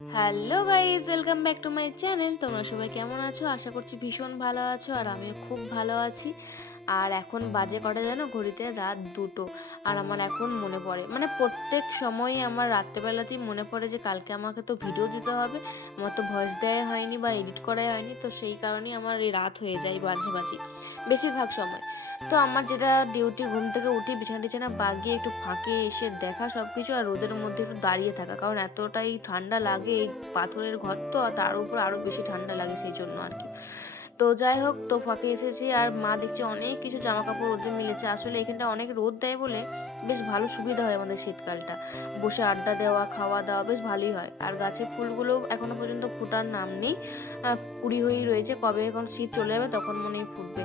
Hello guys welcome back to my channel. তোমরা সবাই কেমন আছো? আশা করছি ভীষণ ভালো আছো, আর আমিও খুব ভালো আছি। আর এখন বাজে কটা যেন? ঘড়িতে রাত দুটো। আর আমার এখন মনে পড়ে। মানে প্রত্যেক সময়ই আমার রাত্রেবেলাতেই মনে পড়ে যে কালকে আমাকে তো ভিডিও দিতে হবে। আমার তো ভয়েস দেওয়া হয়নি বা এডিট করাই হয়নি। তো সেই কারণেই আমার এই রাত হয়ে যায় বাজে বাজি। বেশিরভাগ সময়। তো আমার যেটা ডিউটি ঘুম থেকে উঠি, বিছানা টিছানা বাগিয়ে একটু ফাঁকে এসে দেখা সব কিছু আর রোদের মধ্যে একটু দাঁড়িয়ে থাকা। কারণ এতটাই ঠান্ডা লাগে এই পাথরের ঘর তো, আর তার উপর আরও বেশি ঠান্ডা লাগে সেই জন্য আর কি। তো যাই হোক তো ফাঁকে এসেছি আর মা দেখছি অনেক কিছু জামা কাপড় রোদে মিলেছে। আসলে এখানটা অনেক রোদ দেয় বলে বেশ ভালো সুবিধা হয় আমাদের শীতকালটা। বসে আড্ডা দেওয়া, খাওয়া দাওয়া বেশ ভালোই হয়। আর গাছের ফুলগুলো এখনও পর্যন্ত ফোটার নাম নেই। কুড়ি হয়েই রয়েছে। কবে এখন শীত চলে যাবে তখন মনেই ফুটবে।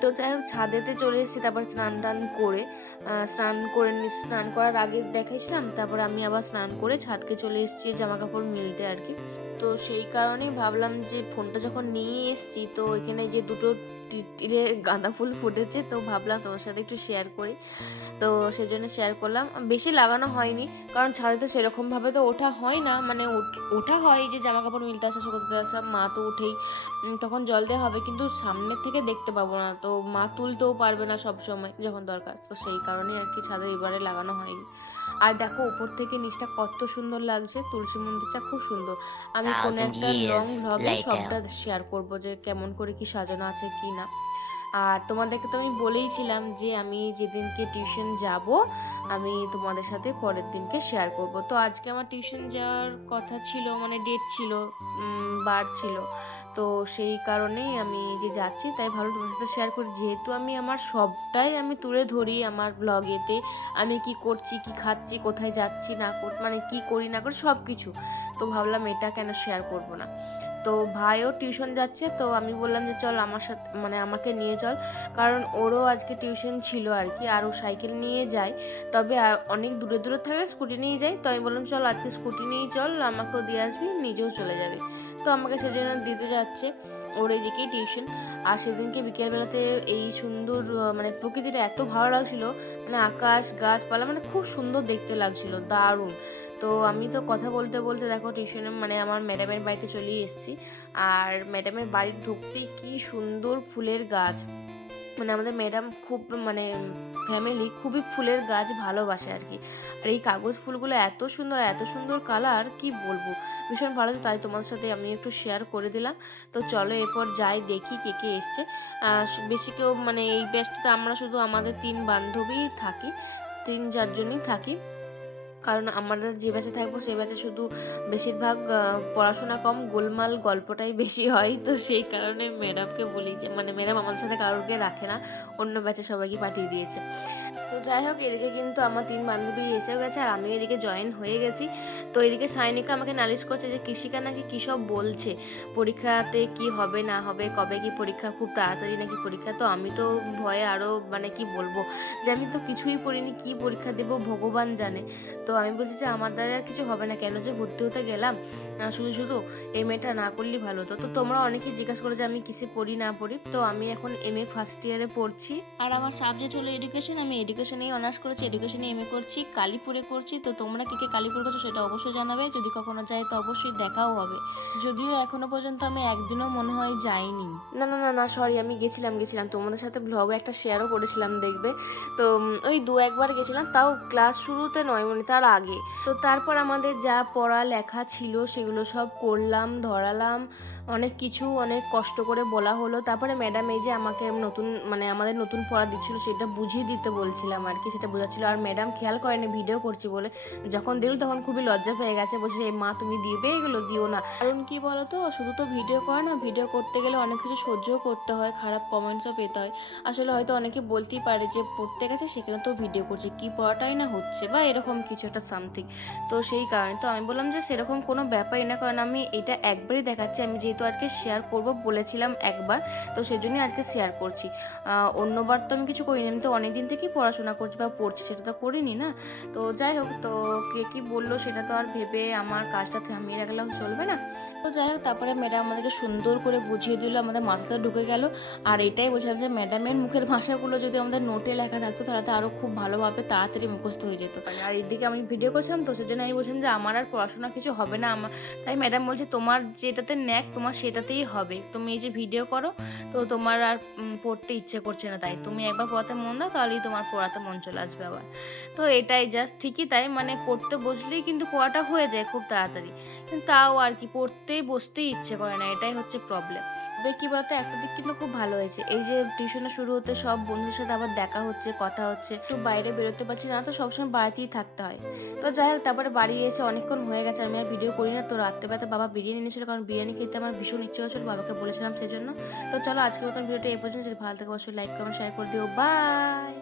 তো যাই হোক, ছাদেতে চলে এসেছি, তারপর স্নান টান করে স্নান করে স্নান করার আগে দেখেছিলাম তারপরে আমি আবার স্নান করে ছাদকে চলে এসেছি জামা কাপড় মিলতে আর কি। তো সেই কারণেই ভাবলাম যে ফোনটা যখন নিয়ে এসেছি, তো এখানে যে দুটো টিরে গাঁদা ফুল ফুটেছে, তো ভাবলাম তোমার সাথে একটু শেয়ার করি। তো সেই জন্য শেয়ার করলাম। বেশি লাগানো হয়নি, কারণ ছাদে তো সেরকমভাবে তো ওঠা হয় না। মানে ওঠা হয় যে জামা কাপড় মিলতে আসা, শুকোতে আসা মা তো উঠেই তখন জল দেওয়া হবে, কিন্তু সামনের থেকে দেখতে পাবো না। তো মা তুলতেও পারবে না সব সময় যখন দরকার। তো সেই কারণেই আর কি ছাদে এবারে লাগানো হয়নি। আর দেখো উপর থেকে নিচটা কত সুন্দর লাগছে তুলসী মন্দিরটা খুব সুন্দর। আমি কোনো একটা লং ভ্লগে সবটা শেয়ার করব যে কেমন করে কি সাজানো আছে কি না। আর তোমাদেরকে তো আমি বলেইছিলাম যে আমি যেদিনকে টিউশন যাব আমি তোমাদের সাথে পরের দিনকে শেয়ার করব। তো আজকে আমার টিউশন যাওয়ার কথা ছিল মানে ডেট ছিল বার ছিল। তো সেই কারণেই আমি যে যাচ্ছি, তাই ভালো তোমার সাথে শেয়ার করি। যেহেতু আমি আমার সবটাই আমি তুলে ধরি আমার ব্লগেতে আমি কি করছি, কি খাচ্ছি, কোথায় যাচ্ছি, না কর মানে কি করি, না করি সব কিছু তো ভাবলাম এটা কেন শেয়ার করব না? তো ভাইও টিউশন যাচ্ছে, তো আমি বললাম যে চল আমার সাথে মানে আমাকে নিয়ে চল। কারণ ওরও আজকে টিউশন ছিল আর কি, আর ও সাইকেল নিয়ে যায়। তবে আর অনেক দূরে দূরে থাকে, স্কুটি নিয়ে যাই তো আমি বললাম, চল আজকে স্কুটি নিয়েই চল, আমাকেও দিয়ে আসবি, নিজেও চলে যাবে। তো আমাকে সেজন্য দিতে যাচ্ছে ওর এইদিকেই টিউশন। আর সেদিনকে বিকেলবেলাতে এই সুন্দর মানে প্রকৃতিটা এত ভালো লাগছিল মানে আকাশ, গাছপালা মানে খুব সুন্দর দেখতে লাগছিল, দারুণ। তো আমি তো কথা বলতে বলতে দেখো টিউশনে মানে আমার ম্যাডামের বাড়িতে চলেই এসেছি। আর ম্যাডামের বাড়ি ঢুকতেই কি সুন্দর ফুলের গাছ। মানে আমাদের ম্যাডাম খুব মানে ফ্যামিলি খুবই ফুলের গাছ ভালোবাসে আর কি। আর এই কাগজ ফুলগুলো এত সুন্দর এত সুন্দর কালার কি বলব? ভীষণ ভালো তাই তোমার সাথে আমি একটু শেয়ার করে দিলাম। তো চলো এরপর যাই, দেখি কে কে এসছে। বেশি কেউ মানে এই ব্যস্ততা আমরা শুধু আমাদের তিন বান্ধবী থাকি, তিন চারজনই থাকি। কারণ আমরা যে ব্যাচে থাকব সেই ব্যাচে শুধু বেশিরভাগ পড়াশোনা কম, গোলমাল গল্পটাই বেশি হয়। তো সেই কারণে ম্যাডামকে বলি যে মানে ম্যাডাম আমাদের সাথে কারোরকে রাখে না, অন্য ব্যাচে সবাইকে পাঠিয়ে দিয়েছে। যাই হোক, এদিকে কিন্তু আমার তিন বান্ধবী এসেও গেছে আর আমি এদিকে জয়েন হয়ে গেছি। তো এদিকে সাইনিকা আমাকে নালিশ করছে যে, কৃষিকা নাকি কী সব বলছে? পরীক্ষাতে কি হবে, না হবে, কবে কি পরীক্ষা? খুব তাড়াতাড়ি নাকি পরীক্ষা? তো আমি তো ভয়ে আরও মানে কি বলব? যে আমি তো কিছুই পড়িনি, কি পরীক্ষা দেবো ভগবান জানে। তো আমি বলছি যে, আমার দ্বারা আর কিছু হবে না, কেন যে ভর্তি হতে গেলাম? শুধু শুধু এম এটা না করলেই ভালো হতো। তো তোমরা অনেকেই জিজ্ঞাসা করো যে, আমি কিসে পড়ি, না পড়ি? তো আমি এখন এম এ ফার্স্ট ইয়ারে পড়ছি। আর আমার সাবজেক্ট হলো এডুকেশন আমি এডুকেশনেই অনার্স করেছি এডুকেশনে এম করছি, কালীপুরে করছি, তো তোমরা কে কে কালীপুর করছ সেটা অবশ্যই জানাবে, যদি কখনো যাই তো অবশ্যই দেখাও হবে। যদিও এখনও পর্যন্ত আমি একদিনও মনে হয় যাইনি। না না না না সরি আমি গেছিলাম গেছিলাম। তোমাদের সাথে ব্লগে একটা শেয়ারও করেছিলাম, দেখবে? তো ওই দু একবার গেছিলাম, তাও ক্লাস শুরুতে নয় মানে তার আগে। তো তারপর আমাদের যা পড়া লেখা ছিল, সেগুলো সব করলাম, ধরালাম, অনেক কিছু, অনেক কষ্ট করে বলা হলো। তারপরে ম্যাডাম এই যে আমাকে নতুন মানে আমাদের নতুন পড়া দিচ্ছিল, সেটা বুঝিয়ে দিতে বলছিলাম। আর কি, সেটা বোঝাচ্ছিল। আর ম্যাডাম খেয়াল করেনি ভিডিও করছি বলে। যখন দিল তখন খুবই লজ্জা পেয়ে গেছে, বলছে, এই মা, তুমি দিবে? এগুলো দিও না। কারণ কি বলো তো শুধু তো ভিডিও করে না ভিডিও করতে গেলে অনেক কিছু সহ্যও করতে হয়, খারাপ কমেন্টসও পেতে হয়। আসলে হয়তো অনেকে বলতেই পারে যে, পড়তে গেছে, সেখানে তো ভিডিও করছে, কি পড়াটাই না হচ্ছে? বা এরকম কিছু একটা সামথিং তো সেই কারণে তো আমি বললাম যে, সেরকম কোনো ব্যাপারই না, কারণ আমি এটা একবারই দেখাচ্ছি। আমি যেহেতু আজকে শেয়ার করব বলেছিলাম একবার, তো সেজন্যই আজকে শেয়ার করছি। অন্যবার তো আমি কিছু করিনি, আমি তো অনেক দিন থেকেই পড়াশোনা করছি বা পড়ছি, সেটা তো করিনি না? তো যাই হোক, তো কে কী বলল সেটা তো আর ভেবে আমার কাজটা থামিয়ে রাখলেও চলবে না? তো যাই হোক, তারপরে ম্যাডাম আমাদেরকে সুন্দর করে বুঝিয়ে দিল, আমাদের মাথাতে ঢুকে গেল। আর এটাই বলছিলাম যে ম্যাডামের মুখের ভাষাগুলো যদি আমাদের নোটে লেখা থাকতো, তাহলে তো আরও খুব ভালোভাবে তাড়াতাড়ি মুখস্থ হয়ে যেত। আর এদিকে আমি ভিডিও করছিলাম, তো সেজন্য আমি বলছিলাম যে, আমার আর পড়াশোনা কিছু হবে না, আমার তাই ম্যাডাম বলছে, তোমার যেটাতে ন্যাক, তোমার সেটাতেই হবে। তুমি এই যে ভিডিও করো, তো তোমার আর পড়তে ইচ্ছে করছে না, তাই। তুমি একবার পড়াতে মন দাও, তাহলেই তোমার পড়াতে মন চলে আসবে আবার। তো এটাই জাস্ট ঠিকই তাই মানে পড়তে বসলেই কিন্তু পড়াটা হয়ে যায় খুব তাড়াতাড়ি। কিন্তু তাও আর কি, পড়তেই বসতেই ইচ্ছে করে না, এটাই হচ্ছে প্রবলেম তবে কী বলতো, একটা দিক কিন্তু খুব ভালো হয়েছে। এই যে টিউশনে শুরু হতে সব বন্ধুর সাথে আবার দেখা হচ্ছে, কথা হচ্ছে, একটু বাইরে বেরোতে পারছি না, তো সবসময় বাড়িতেই থাকতে হয়। তো যাই হোক, তারপরে বাড়ি এসে অনেকক্ষণ হয়ে গেছে, আমি আর ভিডিও করি না। তো রাত্রেবেলাতে বাবা বিরিয়ানি এনেছিল, কারণ বিরিয়ানি খেতে আমার ভীষণ ইচ্ছে হচ্ছিল বাবাকে বলেছিলাম সেই জন্য তো চলো আজকের মতন ভিডিওটা এই পর্যন্ত, যদি ভালো থাকে অবশ্যই লাইক কমেন্ট শেয়ার করে দিও। বাই